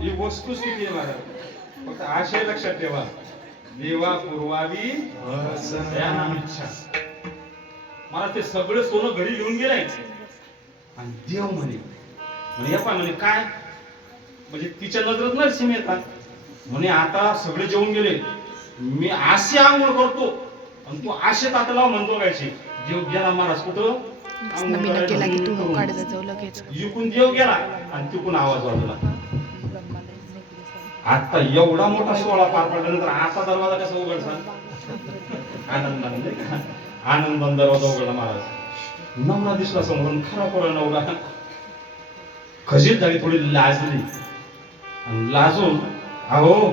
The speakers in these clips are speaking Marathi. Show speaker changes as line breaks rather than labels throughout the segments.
ही वस्तुस्थिती आहे महाराज फक्त आशय लक्षात ठेवा. देवा पुरवावी इच्छा. मला ते सगळं सोनं घरी घेऊन गेलायचं आणि देव म्हणे म्हणे पा म्हणे काय? म्हणजे तिच्या नजरेत नरसिंह येतात. म्हणे आता सगळे जेवून गेले. मी आशी आंघोळ करतो. तू आशे ताट लाव म्हणतो गायची देव गेला महाराज कुठं? आंघोळ
नवीन
करायला
केला की तू
म्हणून
काढत जाऊ लगेच.
इकून देव गेला आणि तिकून आवाज आता एवढा मोठा सोहळा पार पडल्यानंतर आता दरवाजा कसा आनंदाने नाही का? आनंदाने दरवाजा उघडला महाराज. नवरा दिसला समोरून खरा पडला नवरा. खजीत झाली थोडी लाजली. आणि लाजून अहो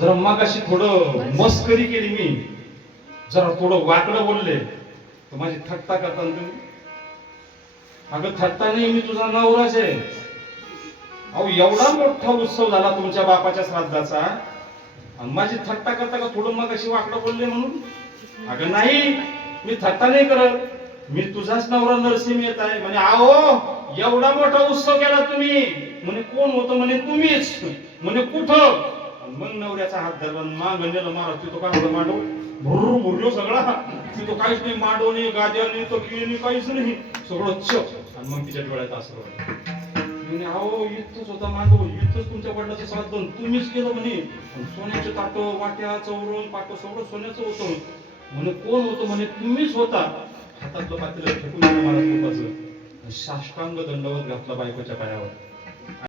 जरा मगाशी थोडं मस्करी केली मी. जरा थोडं वाकडं बोलले तर माझी थट्टा करता ना तुम्ही. अगं थट्टा नाही मी तुझा नवराच आहे. अहो एवढा मोठा उत्सव झाला तुमच्या बापाच्या श्राद्धाचा. आणि माझी थट्टा करता का थोडं मग अशी वाकडं बोलले म्हणून? अगं नाही मी थट्टा नाही करत. मी तुझाच नवरा नरसिंह येत आहे. म्हणे आहो एवढा मोठा उत्सव केला तुम्ही. म्हणे कोण होतं? म्हणे तुम्हीच. म्हणे कुठं? मग नवऱ्याचा हात धरला मा मागं नेलं महाराज तिथं काय मांडू मांडव भरलो सगळा. की तो काहीच नाही मांडव नाही गाद्या नाही तो नाही काहीच नाही. सगळं छ आणि मग तिच्या डोळ्यात असं म्हणे अहो इथंच होता मांडव. इथंच तुमच्या वडिलाचं साधन. तुम्हीच केलं म्हणे. सोन्याचे ताट वाट्या चौरण पाट सगळं सोन्याचं होतं म्हणे. कोण होतं म्हणे? तुम्हीच होता. हातातलं पात्र फेकून मला तुपाचं साष्टांग दंडवत घातला बायकोच्या पायावर.